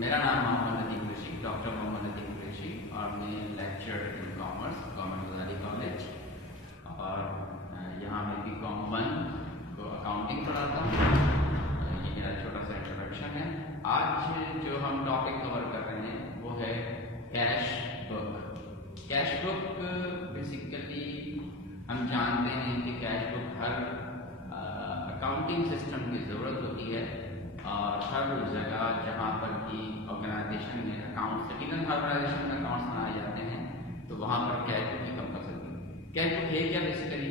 मेरा नाम मोहम्मद अतीक कुरैशी, डॉक्टर मोहम्मद अतीक कुरैशी, और मैं lecture in commerce government Gujarati college, और यहाँ मैं BCom1 को अकाउंटिंग पढ़ाता हूँ। ये मेरा छोटा सा इंट्रोडक्शन है। आज जो हम टॉपिक कवर कर रहे हैं वो है cash book. Cash book basically हम जानते हैं कि कैश बुक हर अकाउंटिंग सिस्टम की ज़रूरत होती है, और हर जगह जहाँ पर भी ऑर्गेनाइजेशन में अकाउंट्स, इवन ऑर्गेनाइजेशन में अकाउंट्स बनाए जाते हैं तो वहाँ पर कैश बुक की कंपलसरी। कैश बुक है क्या बेसिकली?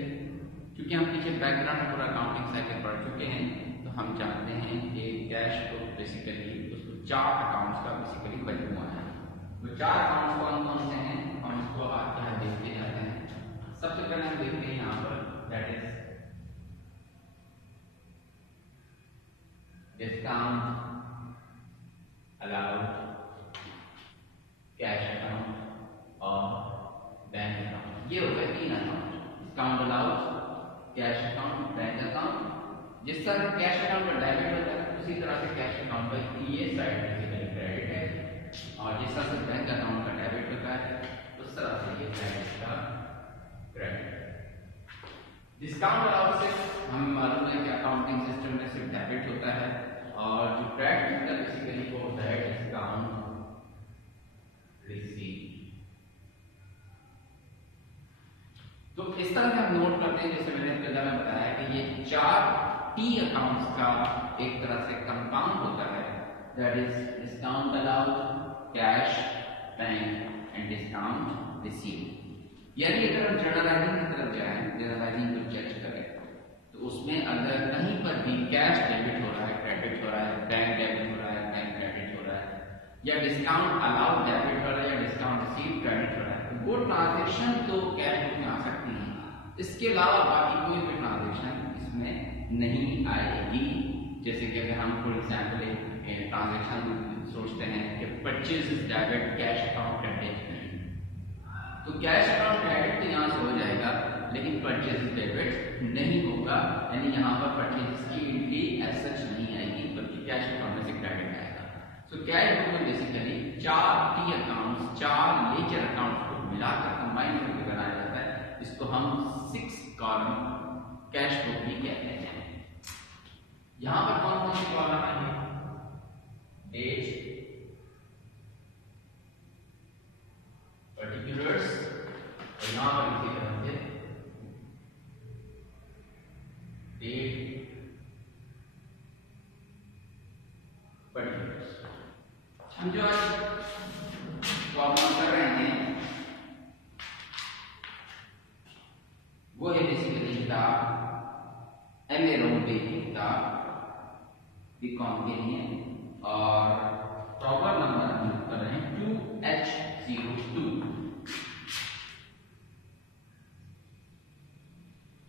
क्योंकि हम पीछे बैकग्राउंड में पूरा अकाउंटिंग साइकिल पढ़ चुके हैं तो हम जानते हैं कि कैश बुक बेसिकली उसको 4 अकाउंट्स का बेसिकली मजमूआ है। वो 4 अकाउंट्स कौन कौन से हैं हम इसको आज यहाँ देखते जाते हैं। सबसे पहले हम देखते हैं यहाँ पर that is discount allowed, cash account और बैंक अकाउंट। ये हो गए 3 account, discount allowed, cash account, bank account. जिस तरह कैश अकाउंट पर डेबिट होता है उसी तरह से कैश अकाउंट पर ये साइड बेसिकली क्रेडिट है, और जिस तरह से बैंक अकाउंट का डेबिट होता है उस तरह से ये साइड इसका क्रेडिट है। डिस्काउंट अलाउड से हमें मालूम है कि अकाउंटिंग सिस्टम में सिर्फ डेबिट होता है, और जो क्रेडिट होता है बेसिकली वो होता है डिस्काउंट रिसीव। तो इस तरह से हम नोट करते हैं, जैसे मैंने पहले बताया कि ये 4 T अकाउंट्स का एक तरह से कंपाउंड होता है, that is discount allowed, cash, bank and discount receive. यानी अगर हम जर्नलाइजिंग की तरफ जाएं, जर्नलाइजिंग को जज करें तो उसमें अगर कहीं पर भी कैश डेबिट हो रहा है, क्रेडिट हो रहा है, बैंक डेबिट हो रहा है, बैंक क्रेडिट हो रहा है, या डिस्काउंट अलाउड डेबिट हो रहा है या डिस्काउंट रिसीव क्रेडिट हो रहा है, वो ट्रांजेक्शन तो कैश बुक में आ सकती है। इसके अलावा बाकी कोई भी ट्रांजेक्शन इसमें नहीं आएगी। जैसे कि अगर हम फॉर एग्जाम्पल एक ट्रांजेक्शन सोचते हैं कि purchase debit, cash account credit, तो कैश अकाउंट क्रेडिट तो यहाँ से हो जाएगा लेकिन परचेज डेबिट नहीं होगा, यानी यहाँ पर परचेज की एंट्री एज सच नहीं आएगी बल्कि कैश अकाउंट में से क्रेडिट आएगा। सो कैश बुक में basically 4 T accounts, 4 ledger accounts को मिलाकर कंबाइन करके बनाया जाता है। इसको हम 6 कॉलम कैश बुक भी कहते हैं। यहाँ पर कौन कौन से कॉलम आएंगे? डेट, पर्टिकुलर्स, और यहाँ पर इसी तरह से डेट, पर्टिकुलर्स। हम जो आज प्रॉब्लम कर रहे हैं वो है बेसिकली किताब MA रोम्बे की किताब BCom के लिए, और प्रॉब्लम नंबर हम कर रहे हैं 2H02।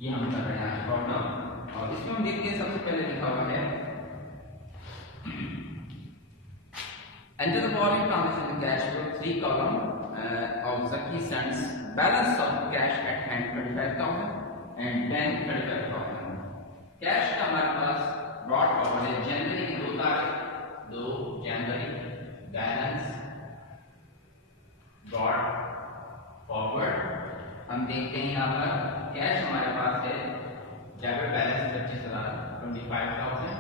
ये हम कर रहे हैं आज प्रॉब्लम, और इसमें हम देखते हैं सबसे पहले लिखा हुआ है enter the following transaction in cash book 3 column of Zaki sends balance of cash at hand 35,000 and bank 35,000। Cash का हमारे पास ब्रॉड फॉरवर्ड है जनवरी की 2 तारीख, 2 जनवरी, बैलेंस ब्रॉड फॉरवर्ड। हम देखते हैं यहाँ पर कैश हमारे पास है, डेबिट बैलेंस 25,000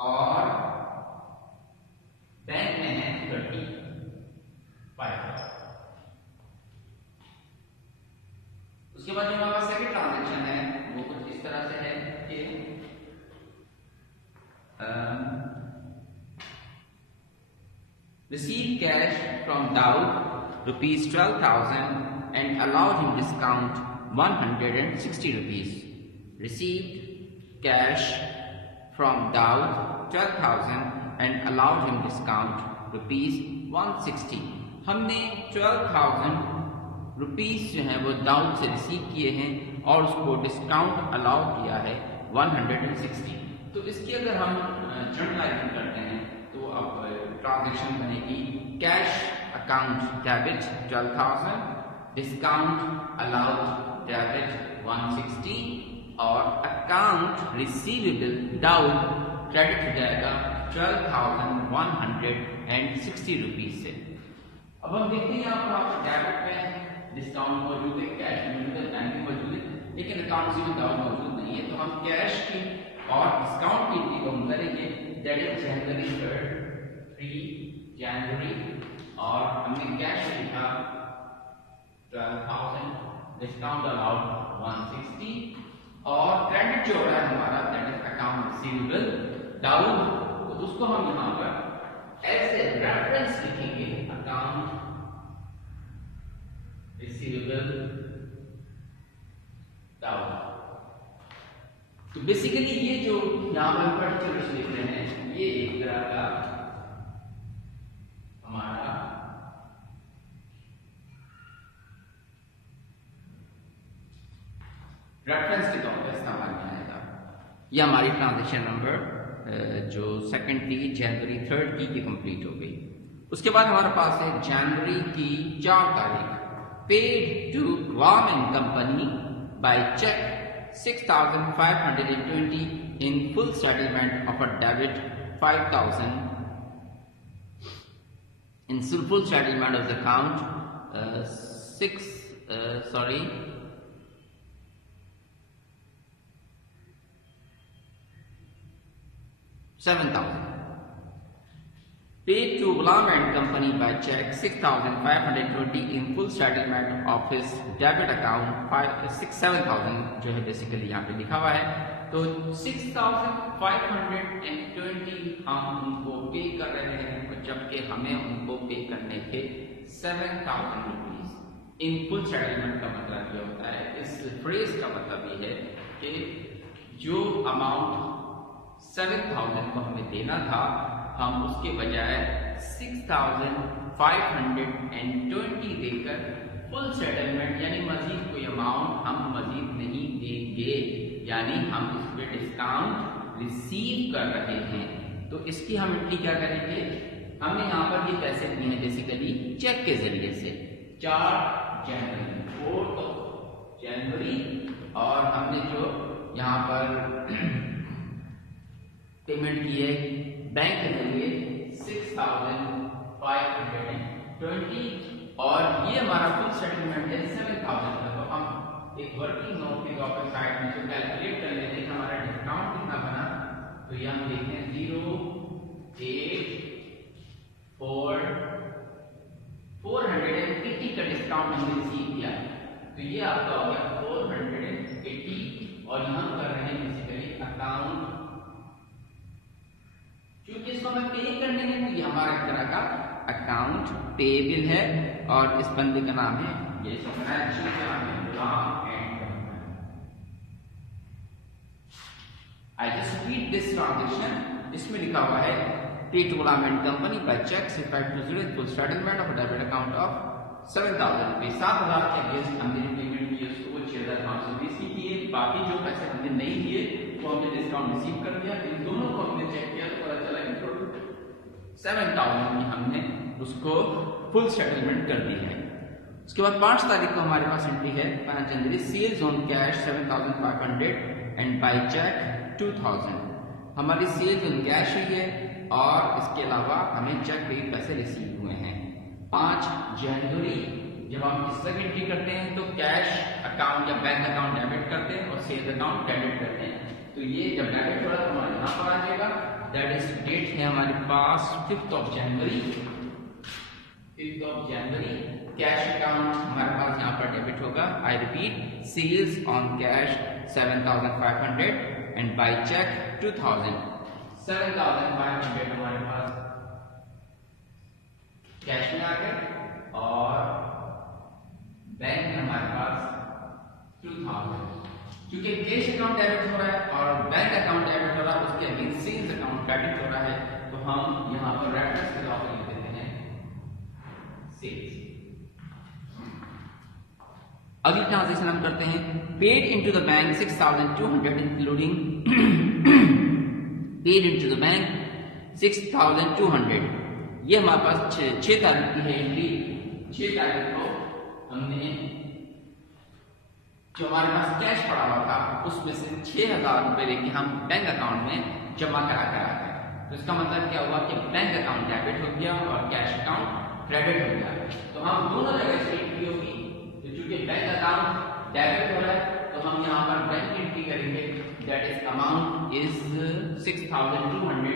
और बैंक में है 35,000। उसके बाद जो हमारे पास सेकंड ट्रांजैक्शन है वो कुछ इस तरह से है कि receive cash from Daud rupees 12,000 and allowed him discount 160 rupees. Received cash from Daud 12,000 and allowed him discount rupees 160। हमने 12,000 रुपीस जो है वो दाऊद से रिसीव किए हैं और उसको डिस्काउंट अलाउ किया है 160। तो इसकी अगर हम जर्नलाइजिंग करते हैं तो अब ट्रांजैक्शन बनेगी cash account debit 12,000, discount allowed debit 160, और अकाउंट रिसीवेबल डाउन क्रेडिट हो जाएगा 12,160 रुपीज से। अब हम देखते हैं यहाँ पर आपको डेबिट में डिस्काउंट मौजूद है, कैश मौजूद है, बैंक मौजूद है, लेकिन अकाउंट रिसीवेबल डाउन मौजूद नहीं है। तो हम कैश की और डिस्काउंट की एंट्री को हम करेंगे, दैट इज जनवरी 3 जनवरी, और हमने कैश लिखा 12,000, डिस्काउंट अलाउड 160, और क्रेडिट जो हो रहा है हमारा that is account receivable down, तो उसको हम यहां पर ऐसे रेफरेंस लिखेंगे, अकाउंट रिसीवेबल डाउन। तो बेसिकली ये जो यहां पर पर्टिकुलर्स लिख रहे हैं, ये एक तरह का हमारा रेफरेंस के तौर पर इस्तेमाल में आएगा। ये हमारी ट्रांजेक्शन नंबर जो सेकंड थी जनवरी 3 की कंप्लीट हो गई। उसके बाद हमारे पास है जनवरी की 4 तारीख, paid to government company by cheque 6,520 in full settlement of a debit 5,000 in full settlement of the account 7,000 paid to Ghulam and Company by check 6,520 in full settlement of his debit account 7,000 जो है basically यहाँ पे लिखा हुआ है। तो 6,520 हम उनको पे कर रहे हैं, जबकि हमें उनको पे करने के 7,000 रुपीज इन फुल सेटलमेंट का मतलब ये होता है, इस फ्रेज का मतलब ये है कि जो अमाउंट 7,000 को हमें देना था, हम उसके बजाय 6,520 देकर फुल सेटलमेंट यानी मजीद कोई अमाउंट हम मजीद नहीं देंगे, यानी हम इस पे डिस्काउंट रिसीव कर रहे हैं। तो इसकी हम एंट्री क्या करेंगे, हमने यहाँ पर ये पैसे दिए हैं बेसिकली चेक के जरिए से 4 जनवरी 4 जनवरी, और हमने जो यहाँ पर पेमेंट की है बैंक के जरिए 6,520, और ये हमारा फुल सेटलमेंट है 7,000 का। तो हम एक वर्किंग नोट के तौर पर साइड में जो कैलकुलेट कर लेते हैं हमारा डिस्काउंट कितना बना, तो ये हम देखते हैं 480 का डिस्काउंट हमने रिसीव किया, तो ये आपका हो गया 480, और हम कर रहे हैं बेसिकली अकाउंट, क्योंकि इसको हमें पे करने हैं, तो ये हमारा एक तरह का अकाउंट पेएबल है, और इस बंदे का नाम है ये I just read this transaction. इसमें लिखा हुआ है pay to Ghulam and company by cheque full settlement of debit account of 7,000 rupees. 7,000 के अगेंस्ट हमने पेमेंट की उसको 6,520 की है, बाकी जो पैसे हमने नहीं दिए वो हमने डिस्काउंट रिसीव कर दिया। इन दोनों को हमने चेक किया तो पता चला कि 7,000 की हमने उसको फुल सेटलमेंट कर दी है। उसके बाद 5 तारीख को हमारे पास एंट्री है 5 जनवरी, sales on cash 7,500 and by cheque 2,000। हमारी सेल्स ऑन कैश हुई है, और इसके अलावा हमें चेक पे पैसे रिसीव हुए हैं। 5 जनवरी जब हम इस तरह एंट्री करते हैं तो कैश अकाउंट या बैंक अकाउंट डेबिट करते हैं और सेल्स अकाउंट क्रेडिट करते हैं। तो ये जब डेबिट हो रहा है तो हमारे यहाँ पर आ जाएगा, दैट इज डेट है हमारे पास 5 जनवरी। 5 जनवरी कैश अकाउंट हमारे पास यहाँ पर डेबिट होगा। I repeat, sales on cash 7,500 and by cheque 2,000। 7,500 हमारे पास कैश में आ गए, और बैंक में हमारे पास 2,000। क्योंकि कैश अकाउंट डेबिट हो रहा है और बैंक अकाउंट डेबिट हो रहा है, उसके अगेंस्ट सेल्स अकाउंट क्रेडिट हो रहा है, तो हम यहाँ पर रेफरेंस के तौर पर लिख देते हैं सेल्स। अगली ट्रांजेक्शन हम करते हैं paid into the bank 6,200 including paid into the bank 6,200। ये हमारे पास 6 तारीख की है एंट्री। 6 तारीख को हमने जो हमारे पास कैश पड़ा हुआ था उसमें से 6,000 रुपए लेके हम बैंक अकाउंट में जमा करा कर आ गए। तो इसका मतलब क्या हुआ कि बैंक अकाउंट डेबिट हो गया और कैश अकाउंट क्रेडिट हो गया। तो हम दोनों जगह से एंट्री होगी। तो चूंकि बैंक अकाउंट डेबिट हो रहा है तो हम यहाँ पर बैंक एंट्री करेंगे, that is amount is 6,200,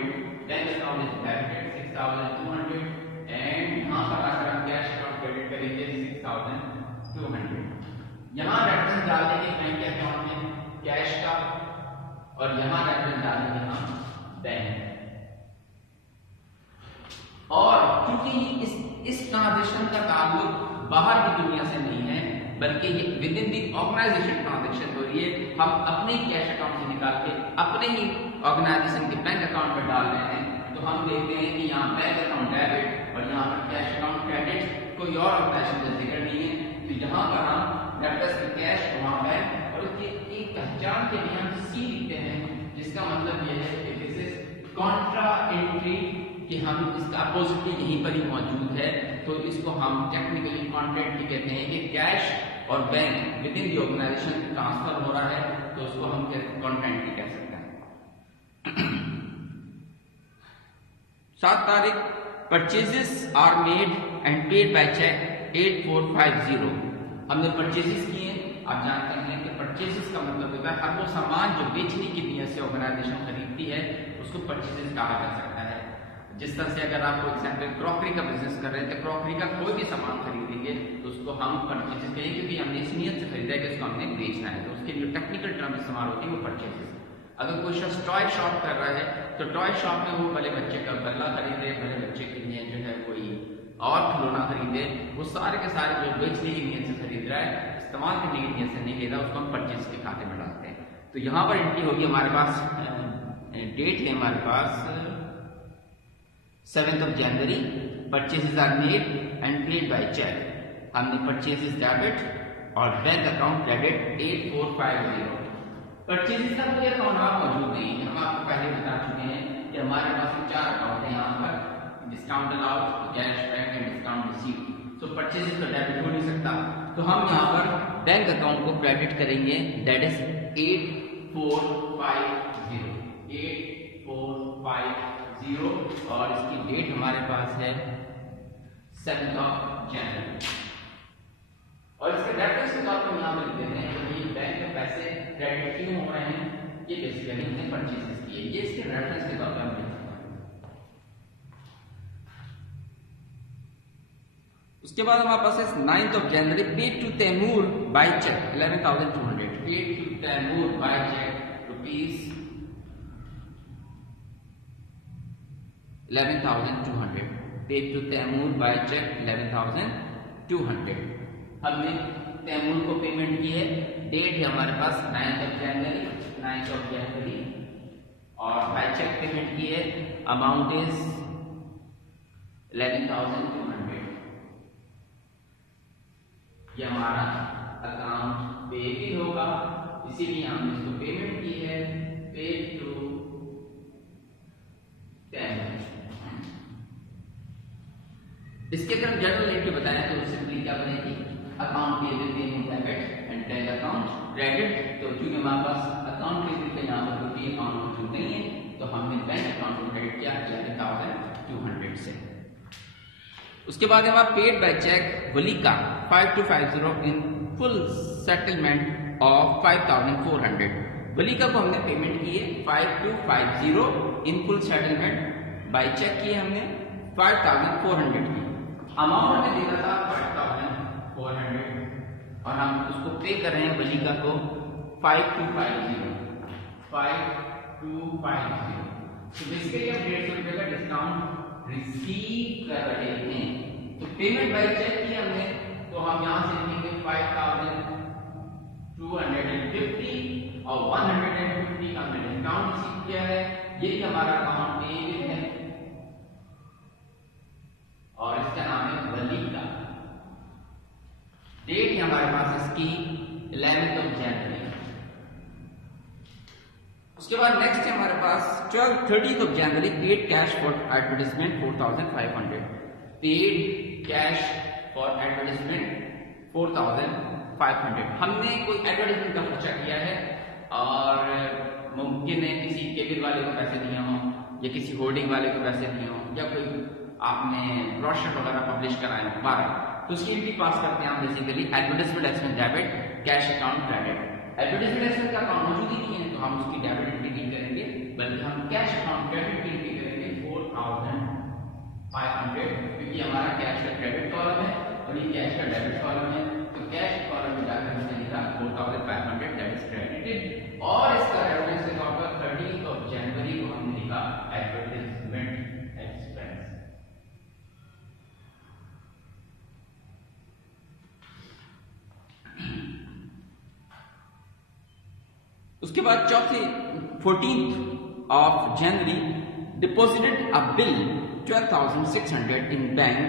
bank account is debited 6,200 and यहाँ पर आकर हम कैश अकाउंट क्रेडिट करेंगे 6,200। यहाँ रेफरेंस डाल देंगे बैंक अकाउंट में कैश का और यहाँ रेफरेंस डाल देंगे हम बैंक। और क्योंकि इस ट्रांजैक्शन का ताल्लुक बाहर की दुनिया से नहीं है बल्कि ये within the organisation transaction हो रही है, हम अपने कैश अकाउंट से निकाल के अपने ही ऑर्गेनाइजेशन के बैंक अकाउंट में डाल रहे हैं, तो हम देखते हैं कि यहाँ बैंक अकाउंट डेबिट और यहाँ पर कैश अकाउंट क्रेडिट, कोई और ऑर्गेनाइजेशन का जिक्र नहीं है। तो यहाँ पर हम डेबिटर्स की कैश वहाँ बैंक और इसकी एक पहचान के लिए हम सी लिखते हैं, जिसका मतलब ये है कि दिस इज कॉन्ट्रा एंट्री, कि हम इसका अपोजिटली यहीं पर ही मौजूद है। तो इसको हम टेक्निकली कॉन्ट्रा एंट्री कहते हैं कि कैश और bank within the organisation transfer हो रहा है, तो उसको हम कॉन्ट्रा एंट्री कह सकते हैं। 7 तारीख purchases are made and paid by cheque 8450। हमने परचेजेस किए। आप जानते हैं कि परचेजेस का मतलब होता है हर वो सामान जो बेचने की नीयत से ऑर्गेनाइजेशन खरीदती है उसको परचेजेस कहा जा सकता है। जिस तरह से अगर आप फॉर एग्जाम्पल क्रॉकरी का बिजनेस कर रहे हैं तो क्रॉकरी का कोई भी सामान खरीदेंगे तो उसको हम परचेजेस कहेंगे, क्योंकि हमने इस नीयत से खरीदा है कि उसको हमने बेचना है। तो उसके लिए टेक्निकल टर्म इस्तेमाल होती है वो परचेजेस। अगर कोई शख्स टॉय शॉप कर रहा है तो टॉय शॉप में वो भले बच्चे का बल्ला खरीदे, भले बच्चे के लिए जो है कोई और खिलौना खरीदे, वो सारे के सारे जो बेचने की नीयत से खरीद रहा है, इस्तेमाल करने की नीयत से नहीं ले रहा, उसको हम परचेज के खाते में डालते हैं। तो यहाँ पर एंट्री होगी, हमारे पास डेट है हमारे पास 7th of January, purchases are made and paid by cheque. हमने परचेजेस डेबिट और बैंक अकाउंट क्रेडिट 8450। परचेजेस का कोई अकाउंट आप मौजूद नहीं है, हम आपको पहले बता चुके हैं कि हमारे पास 4 अकाउंट है यहाँ पर, discount allowed, cash back and discount received. तो परचेजेस का डेबिट हो नहीं सकता, तो हम यहाँ पर बैंक अकाउंट को क्रेडिट करेंगे, दैट इज 8450 और इसकी डेट हमारे पास है 7th of January। और इसके रेफरेंस के तौर पर यहाँ पर लिख देते हैं कि ये बैंक में पैसे क्रेडिट क्यों हो रहे हैं, ये बेसिकली हमने परचेजेस किए, ये इसके रेफरेंस के तौर पर हम लिख सकते हैं। उसके बाद हमारे पास है 9th of January, paid to Taimur by cheque 11,200। Paid to Taimur by cheque rupees 11,200। Paid to Taimur by cheque 11,200। हमने तैमूर को पेमेंट की है, डेट है हमारे पास 9th of January और बाय चेक पेमेंट की है, अमाउंट इज 11,200। ये हमारा अकाउंट पे भी होगा, इसीलिए हमने इसको पेमेंट की है, पेड टू तैमूर। इसके अगर जनरल एंट्री बताएं तो सिंपली क्या बनेगी, account debit and bank account credit. तो चूंकि हमारे पास अकाउंट के यहाँ पर कोई अकाउंट मौजूद नहीं है तो हमने बैंक अकाउंट को क्रेडिट किया 11,200 से। उसके बाद हमारा पेड बाय चेक वलीका 5250 इन फुल सेटलमेंट ऑफ 5,400। वलीका को हमने पेमेंट की है 5250 in full settlement by cheque की हमने 5,400 की। अमाउंट हमें देना था 5,400 और हम उसको पे कर रहे हैं वलीका को 5250। तो बेसिकली हम 150 रुपए का डिस्काउंट रिसीव कर रहे हैं। तो पेमेंट बाय चेक की हमने, तो हम यहां से लिखेंगे 5,250 और 150 का हमने डिस्काउंट रिसीव किया है। यही हमारा अकाउंट पेबल है और इसका नाम है वलीका। डेट है हमारे पास इसकी 11th of January। उसके बाद नेक्स्ट है हमारे पास 30th of January, paid cash for advertisement 4,500। Paid cash for advertisement 4,500। 500। हमने कोई एडवर्टाइजमेंट का खर्चा किया है और मुमकिन है किसी केबिल वाले को पैसे दिए हों या किसी होर्डिंग वाले को पैसे दिए हों या कोई आपने ब्रोशर वगैरह पब्लिश कराए हों 12, तो उसकी एंट्री पास करते हैं हम basically advertisement expense debit, cash account credit. Advertisement expense का अकाउंट मौजूद ही नहीं है तो हम उसकी डेबिट एंट्री नहीं करेंगे, बल्कि हम कैश अकाउंट क्रेडिट की एंट्री करेंगे 4500, क्योंकि हमारा कैश का क्रेडिट कॉलम है और ये कैश का डेबिट कॉलम है। तो कैश कॉलम में जाकर हमने लिखा 4500 दैट इज क्रेडिटेड, और इसका रेफरेंस के तौर पर 13 जनवरी को हमने लिखा एडवर्टाइजमेंट एक्सपेंस। उसके बाद 14th of January deposited a bill 12,600 in bank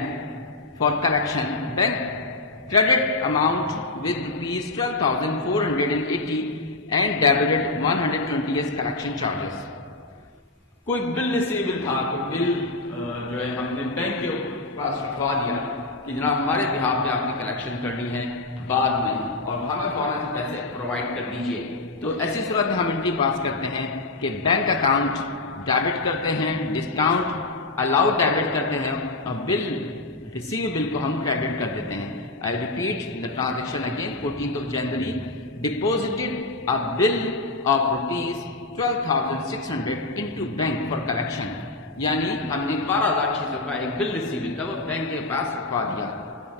for collection. Bank credit amount with rupees 12,480 and debited 120 as collection charges. कोई बिल रिसीवेबल था तो बिल जो है हमने बैंक के पास रखवा दिया कि जनाब हमारे बिहाफ पे आपने कलेक्शन करनी है बाद में और हमें फौरन से पैसे प्रोवाइड कर दीजिए। तो ऐसी सूरत में हम एंट्री पास करते हैं कि बैंक अकाउंट डेबिट करते हैं, डिस्काउंट अलाउड डेबिट करते हैं और बिल रिसीवेबल को हम क्रेडिट कर देते हैं। I repeat the transaction again. 14th of January deposited a bill of rupees 12,600 into bank for collection, यानी हमने 12,600 का एक बिल रिसीवेबल था वो बैंक के पास रखवा दिया।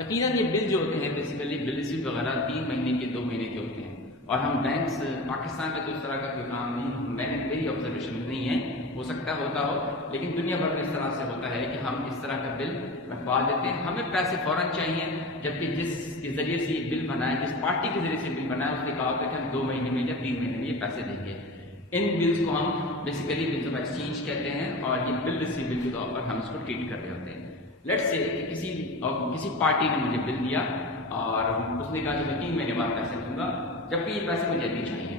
यकीनन ये बिल जो होते हैं बेसिकली बिल रिसीव वगैरह 3 महीने के 2 महीने के होते हैं और हम बैंक्स पाकिस्तान में तो इस तरह का कोई काम नहीं, मैंने मेरी ऑब्जर्वेशन नहीं है, हो सकता होता हो, लेकिन दुनिया भर में इस तरह से होता है कि हम इस तरह का बिल रखवा देते हैं। हमें पैसे फौरन चाहिए, जबकि जिसके जरिए से ये बिल बनाए, जिस पार्टी के जरिए से बिल बनाए उसने कहा होता है कि हम 2 महीने में या 3 महीने में ये पैसे देंगे। इन बिल्स को हम बेसिकली बिल्स ऑफ एक्सचेंज कहते हैं और ये बिल रिसीवेबल के तौर पर हम इसको ट्रीट कर रहे होते हैं। लेट्स से किसी पार्टी ने मुझे बिल दिया और उसने कहा कि मैं 3 महीने बाद पैसे दूंगा, जबकि ये पैसे मुझे अभी चाहिए।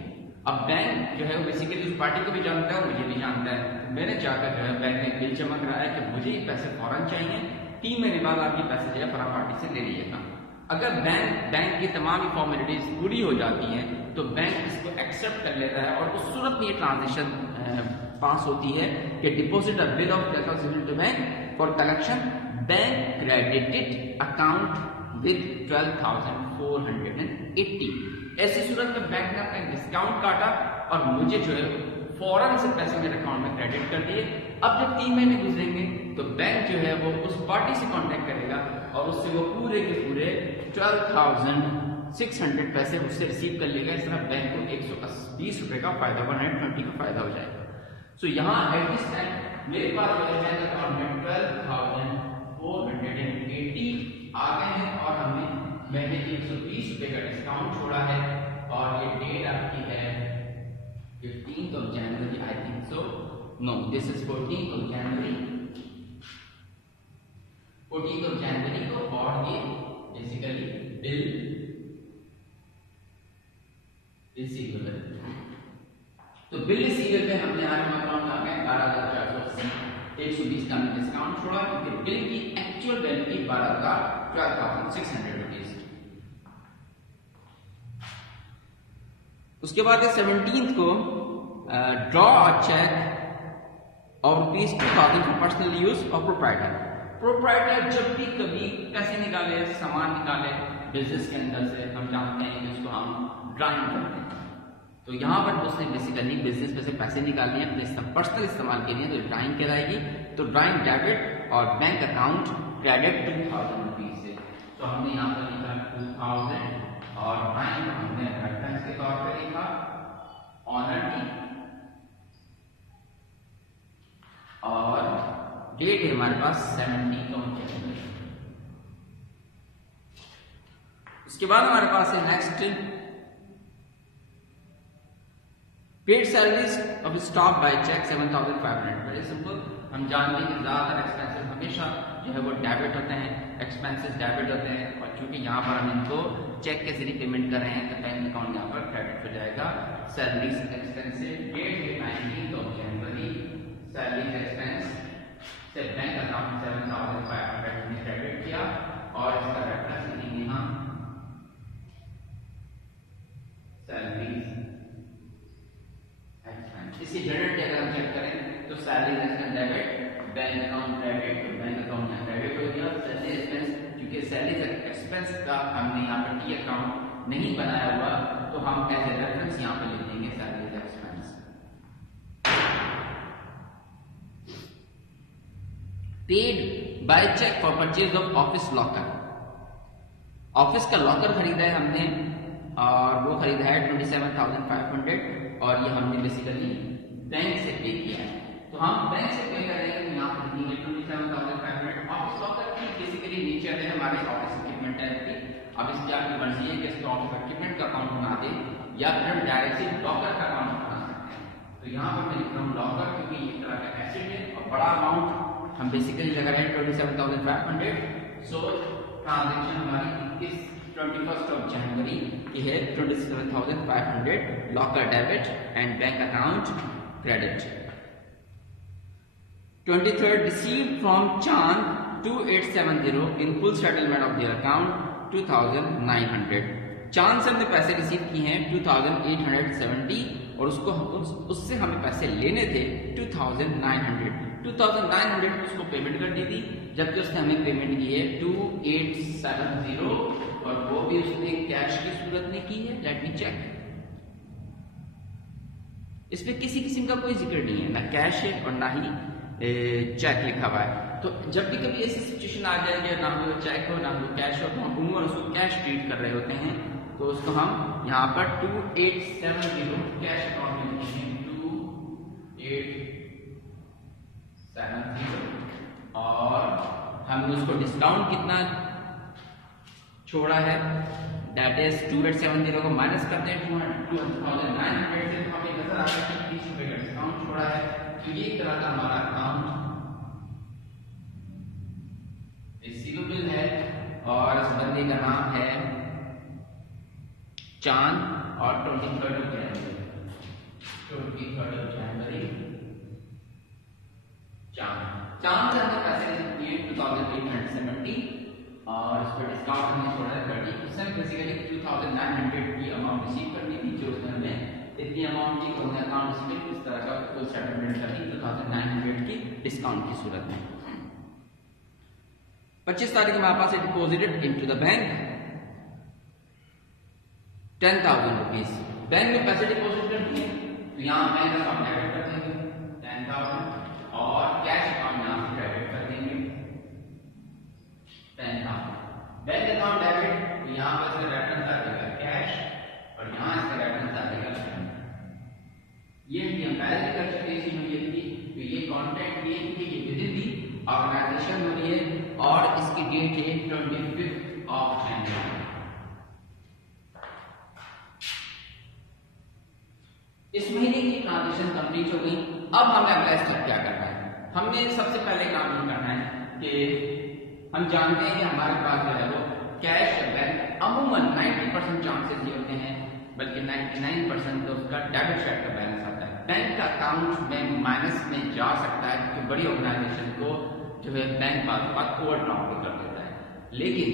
अब बैंक जो है वो बेसिकली उस पार्टी को भी जानता है, मुझे भी जानता है। मैंने चाहकर जो है बैंक ने बिल चमक रहा है कि मुझे ये पैसे फौरन चाहिए, 3 महीने बाद आप ये पैसे जो है फला पार्टी से ले लीजिएगा। अगर बैंक की तमाम फॉर्मेलिटीज पूरी हो जाती हैं तो बैंक इसको एक्सेप्ट कर लेता है और उस सूरत में ये ट्रांजेक्शन पास होती है कि deposit a bill of 12,000 to bank for collection, bank credited account with 12,480। ऐसी सूरत में बैंक ने अपना डिस्काउंट काटा और मुझे जो है फौरन से पैसे मेरे अकाउंट में क्रेडिट कर दिए। अब जब 3 महीने गुजरेंगे तो बैंक जो है वो उस पार्टी से कांटेक्ट करेगा और उससे वो पूरे के पूरे 12,600 पैसे उससे रिसीव कर लेगा। इस तरह बैंक को 120 रुपए का फायदा, 120 का फायदा हो जाएगा। सो यहाँ एट दिस टाइम मेरे पास जो है बैंक अकाउंट में 12,480 आ गए हैं और मैंने 120 रुपए का डिस्काउंट छोड़ा है और ये डेट आपकी है 15th of January, I think so. No, this is 14th of January. 14th of January को और ये बेसिकली बिल रिसीवेबल। तो बिल रिसीवेबल पे हमने आज अकाउंट आ गए 12,480, 120 का हमने डिस्काउंट छोड़ा क्योंकि बिल की एक्चुअल वैल्यू की 12,600 रुपीज। उसके बाद 17th को ड्रॉ अ चेक और रुपीज 2,000 फॉर पर्सनल यूज और प्रोप्राइटर जब भी कभी पैसे निकाले, सामान निकाले बिजनेस के अंदर से, हम जानते हैं कि उसको हम ड्राइंग करते हैं। तो यहाँ पर उसने बेसिकली बिजनेस में से पैसे निकालने हैं अपने पर्सनल इस्तेमाल के लिए, तो ड्राइंग कहलाएगी। तो ड्राइंग डेबिट और बैंक अकाउंट क्रेडिट 2,000 रुपीज से। तो हमने यहाँ पर लिखा 2,000 और ड्राइंग हमने रेफरेंस के तौर पर लिखा ऑनर की और डेट है हमारे पास 17th of January। उसके बाद हमारे पास है next paid salaries of stock by cheque 7,500। Very simple, हम जानते हैं कि ज्यादातर एक्सपेंसेस हमेशा जो है वो डेबिट होते हैं, एक्सपेंसेस डेबिट होते हैं और चूंकि यहाँ पर हम इनको चेक के जरिए पेमेंट कर रहे हैं तो बैंक अकाउंट यहाँ पर क्रेडिट हो जाएगा। सैलरीज एक्सपेंसेस डेट है 19th of January, salaries expense से बैंक अकाउंट 7,500 ने क्रेडिट किया और इसका रेफरेंस लिखेंगे हम इंटरेस्ट का हमने यहाँ पर टी अकाउंट नहीं बनाया हुआ, तो हम एज ए रेफरेंस यहाँ पर लिख देंगे salaries expense. Paid by cheque for purchase of office locker. Office का लॉकर खरीदा है हमने और वो खरीदा है 27,500 और ये हमने बेसिकली बैंक से पे किया है। तो हम बैंक से पे करेंगे तो यहाँ पर लिखेंगे 27,500। ऑफिस लॉकर की बेसिकली नेचर है हमारे ऑफिस इक्विपमेंट टाइप की। अब इसकी आपकी मर्जी है कि इसको ऑफिस इक्विपमेंट का अकाउंट बना दे या फिर हम डायरेक्टली लॉकर का अकाउंट बना सकते हैं। तो यहाँ पर मैं लिख रहा हूँ लॉकर क्योंकि ये तरह का एसेट है और बड़ा अमाउंट हम बेसिकली लगा रहे हैं 27,500। सो ट्रांजेक्शन हमारी इस 21st of January की है 27,500 locker debit and bank account credit. 23rd received from Chand 2870 in full settlement of their account 2,900। चांद से हमने पैसे रिसीव किए हैं 2,870 और उससे हमें पैसे लेने थे 2,900 उसको पेमेंट कर दी थी, जबकि उसने हमें पेमेंट की है 2,870 और वो भी उसने कैश की सूरत में की है। Let me check. इसमें किसी किस्म का कोई जिक्र नहीं है, ना कैश है और ना ही चेक लिखा हुआ है। तो जब भी कभी ऐसी सिचुएशन आ जाएगी ना वो चेक हो ना वो कैश हो तो हम उम्र उसको कैश ट्रीट कर रहे होते हैं, तो उसको हम यहाँ पर 2,870 कैश अकाउंट में लिखेंगे 2,870 और हमने उसको डिस्काउंट कितना छोड़ा है दैट इज 2,870 को माइनस करते हैं 2,900 से, तो हमें नजर आता है कि 30 रुपए का डिस्काउंट छोड़ा है। तो ये तरह का हमारा अकाउंट रिसीवेबल है और इस बंदे का नाम है चांद और 23rd जनवरी चांद से हमने पैसे रिसीव किए 2,870 और इस पर डिस्काउंट हमने छोड़ा है 30%। बेसिकली 2,900 की अमाउंट रिसीव करनी थी, जो उसने हमें इतनी अमाउंट की तो अकाउंट रिसीव इस तरह का फुल सेटलमेंट करनी 2,900 की डिस्काउंट की सूरत में। 25 तारीख हमारे पास deposited into the bank 10,000 rupees. Bank में पैसे डिपॉजिट कर दिए तो यहाँ बैंक अकाउंट डेबिट कर देंगे 10,000 और कैश अकाउंट यहाँ से क्रेडिट कर देंगे 10,000। बैंक अकाउंट डेबिट तो यहाँ पर से रेफरेंस आ जाएगा कैश और यहाँ से रेफरेंस आ जाएगा बैंक। ये हम पहले कर चुके इसी यूनिट की, तो ये कॉन्ट्रैक्ट ये थी कि ये विद इन दी ऑर्गेनाइजेशन हो रही है और इसकी डेट है 25th of January। इस महीने की ट्रांजेक्शन कंप्लीट हो गई। अब हमें अगला स्टेप क्या करना है? हमने सबसे पहले काम ये करना है कि हम जानते हैं कि हमारे पास जो है वो कैश बैंक अमूमन 90% चांसेस ये होते हैं, बल्कि 99% तो उसका डेबिट साइड का बैलेंस आता है। बैंक का अकाउंट में माइनस में जा सकता है क्योंकि बड़ी ऑर्गेनाइजेशन को जो है बैंक बात ओवरड्राफ्ट भी कर देता है, लेकिन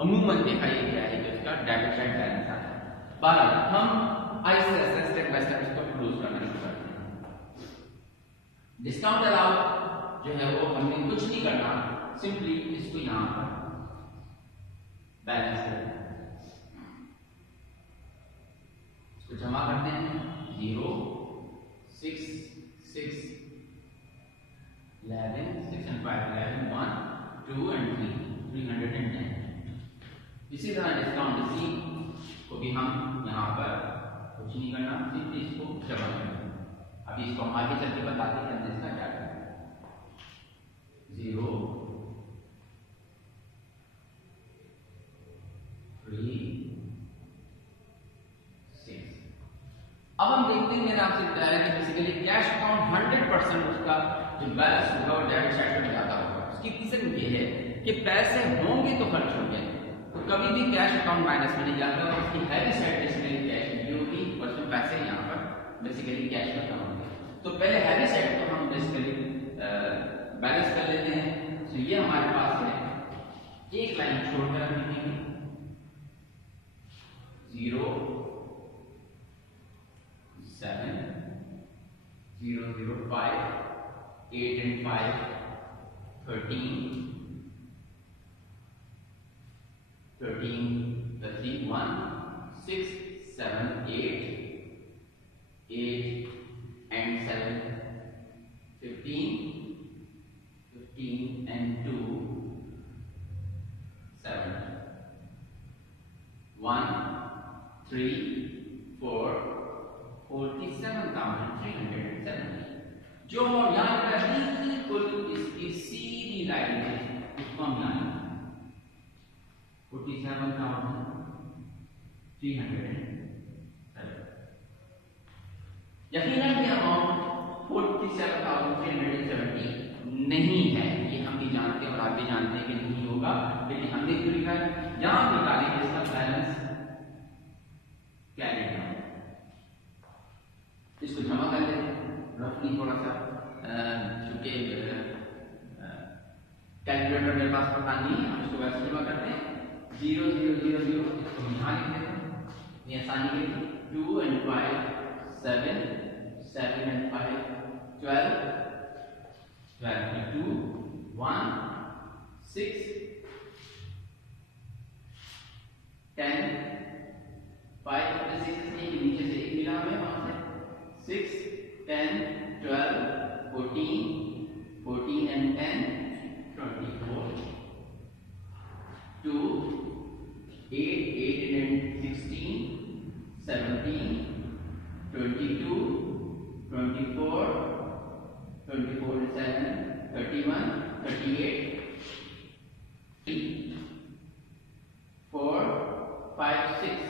अमूमन देखा ये गया है कि उसका डेबिट साइड बैलेंस आता है। बहरहाल हम आहिस्ते आहिस्ते स्टेप बाय स्टेप इसको क्लोज करना शुरू करते हैं। डिस्काउंट अलाउड जो है वो हमने कुछ नहीं करना, सिंपली इसको यहां पर बैलेंस करते हैं, इसको जमा करते हैं 0 6 6 11 6 and 5 11 1 2 and 3 310। इसी तरह डिस्काउंट रिसीव को भी हम यहाँ पर कुछ नहीं करना, सिर्फ इसको जमा करना। अभी इसको हम आगे चल के बताते हैं हमने इसका क्या करना है। 0 3 6। अब हम देखते हैं मैंने आपसे बताया कि बेसिकली कैश अकाउंट 100% उसका जो बैलेंस होगा वो डेबिट साइड में ज्यादा होगा। उसकी रीजन ये है कि पैसे होंगे तो खर्च होंगे, तो कभी भी कैश अकाउंट माइनस में नहीं जाता और उसकी हैवी साइड बेसिकली कैश की होगी और उसमें पैसे यहाँ पर बेसिकली कैश में कम होंगे। तो पहले हैवी साइड को हम बेसिकली बैलेंस कर लेते हैं। तो ये हमारे पास है, एक लाइन छोड़कर हम लिखेंगे 0 7 0 0 5 8 and 5 13 22 13 plus 3 1 6 7 8 and 7 15 and 2 7 1 3 4 47,370 जो यहाँ पर बिल्कुल इसकी सीधी लाइन है उसको हम यहाँ 47,307 यकीनन ये अमाउंट 47,370 नहीं है, ये हम भी जानते हैं और आप भी जानते हैं कि नहीं होगा, लेकिन हमने क्यों लिखा है यहां निकालेंगे इसका बैलेंस क्या लिखना है, इसको जमा कर लेते हैं रफली थोड़ा सा, चूंकि कैलकुलेटर मेरे पास पता नहीं है, हम इसको वैसे जमा करते हैं 0 0 0 0 इसको यहां लिख देते हैं, ये आसानी के लिए 2 and 5 7 7 and 5 12 2 1 6 10 5 6 के नीचे से एक मिला हमें वहां से 6 10 12 14 and 10 24 2 8 and 16 17 22 24 and 7 31 38 3 4 5 6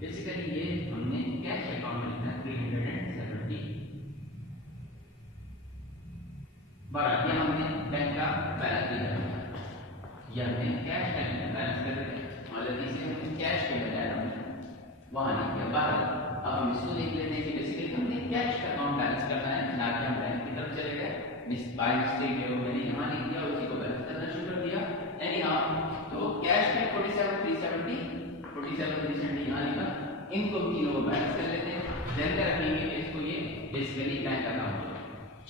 बेसिकली ये हमने कैश अकाउंट में लिखा 370 बार ये हमने बैंक का बैलेंस लिखा, ये हमने कैश का बैलेंस कर रहे हैं, मतलब इसे हमने कैश के बजाय वहां लिख दिया बाहर। अब हम इसको देख लेते हैं कि बेसिकली हमने कैश का अकाउंट बैलेंस करना है, ना कि हम बैंक की तरफ चले गए बाय मिस्टेक है वो मैंने यहाँ लिख दिया, उसी को बैलेंस करना शुरू कर दिया। एनी हाउ तो कैश में 47,370 यहाँ लिखा, इनको तीनों को बैलेंस कर लेते हैं, देन रखेंगे इसको, ये बेसिकली बैंक अकाउंट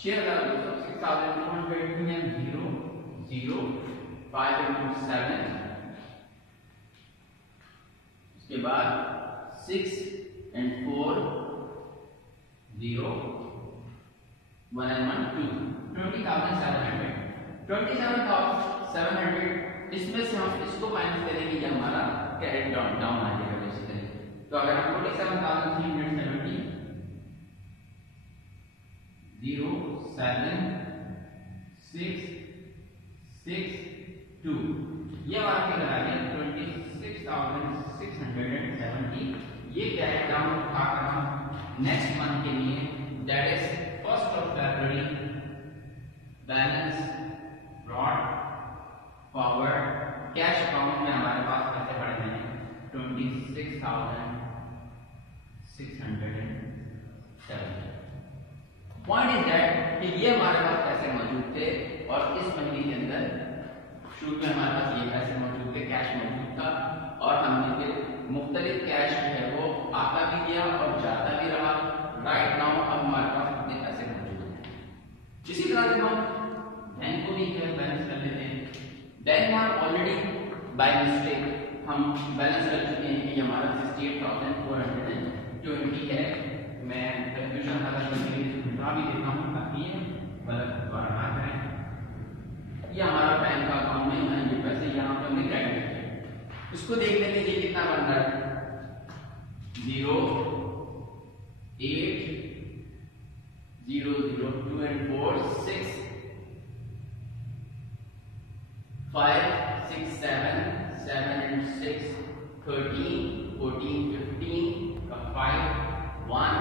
6,200 0 0 5 into 7 उसके बाद 6 and 4 0 1 and 1 2 27,700 इसमें से हम इसको माइनस करेंगे, ये हमारा कैरेट डाउन आ जाएगा बेसिकली। तो अगर हम 47,370 0 7 6 6 2 ये हमारा फिगर आ गया 26,670। ये कैरेट डाउन उठाकर हम नेक्स्ट मंथ के लिए that is 1st of February balance brought forward cash account में हमारे पास पैसे पड़े हैं 26,670। पॉइंट इज दैट कि ये हमारे पास पैसे मौजूद थे और इस महीने के अंदर शुरू में हमारे पास ये पैसे मौजूद थे, कैश मौजूद था, और हमने फिर मुख्तलिफ कैश है वो आता भी गया और जाता भी रहा। राइट नाउ अब हमारे पास इतने पैसे मौजूद हैं। इसी तरह से हम बैंक को भी बैलेंस कर लेते हैं। बैंक में ऑलरेडी बाय मिस्टेक हम बैलेंस कर चुके हैं कि हमारा 68,420 है। मैं कंफ्यूजन था भी देता हूँ ताकि ये गलत दोबारा ना करें। ये हमारा बैंक का अकाउंट में ये पैसे यहाँ पे हमने क्रेडिट किए, इसको देख लेते हैं ये कितना बन रहा है 0 8 0 0 2 and 4 6 5 6 7 7 and 6 13 14 15 5 1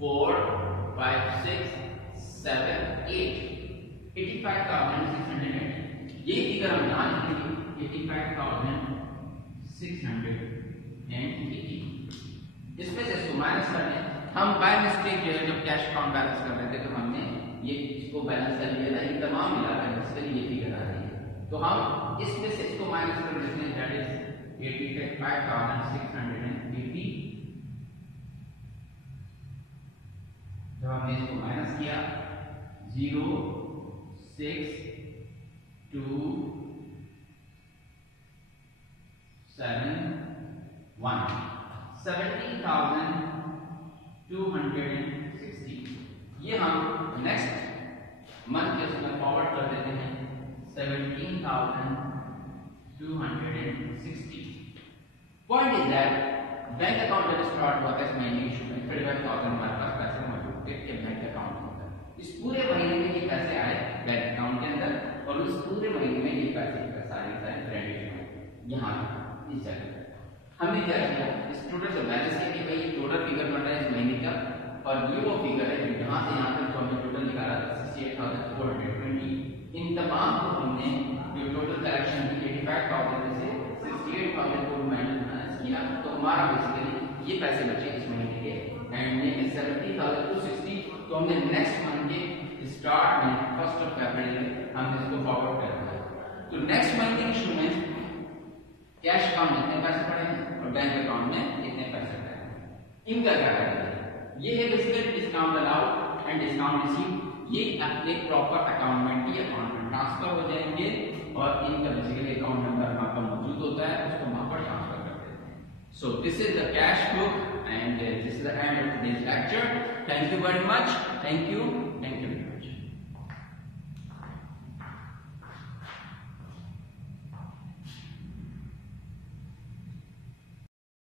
4 5 6 7 8 85,600। ये फिगर हम यहाँ लिखेंगे 85,680। इसमें से इसको माइनस कर लें, हम बाय मिस्टेक जो है जब कैश अकाउंट बैलेंस कर रहे थे तो हमने ये इसको बैलेंस कर लिया था, ये तमाम मिलाकर जिसके लिए ये फिगर आ रही है। तो हम इसमें से इसको माइनस कर देते हैं, दैट इज 85,680। जब हमने इसको माइनस किया 0 6 2 7 1 17,260। ये हम नेक्स्ट मंथ के उसमें फॉरवर्ड कर देते हैं 17,260। Point is that bank account जब स्टार्ट हुआ था इस महीने की शुरू में 35,000 हमारे पास पैसे मौजूद थे बैंक अकाउंट के अंदर। इस पूरे महीने में ये पैसे आए बैंक अकाउंट के अंदर और उस पूरे महीने में ये पैसे सारे क्रेडिट हुए यहाँ इस जगह। हमने क्या किया, इस टोटल से बैलेंस किया कि भाई टोटल फिगर बन रहा है इस महीने का और ये वो फिगर है जो यहाँ से यहाँ तक जो हमने टोटल निकाला 68,420। इन तमाम को हमने जो टोटल कलेक्शन की 85,000 में से 68,000 को माइनस किया तो हमारा बेसिकली ये पैसे बचे इस महीने के एंड में 70,260। तो हमने नेक्स्ट मंथ के स्टार्ट में 1 फरवरी हमने इसको फॉरवर्ड कर दिया। तो नेक्स्ट मंथ के शुरू में कैश अकाउंट में इतने पैसे पड़े हैं और बैंक अकाउंट में इतने पैसे पड़े हैं। इनका क्या करेंगे, ये है basically discount allowed and discount receive. ये अपने प्रॉपर अकाउंट में ट्रांसफर हो जाएंगे और इनका बेसिकली अकाउंट नंबर वहां पर मौजूद होता है, उसको वहां पर ट्रांसफर कर देते हैं। So this is the cash book and this is the end of this lecture. Thank you very much. Thank you.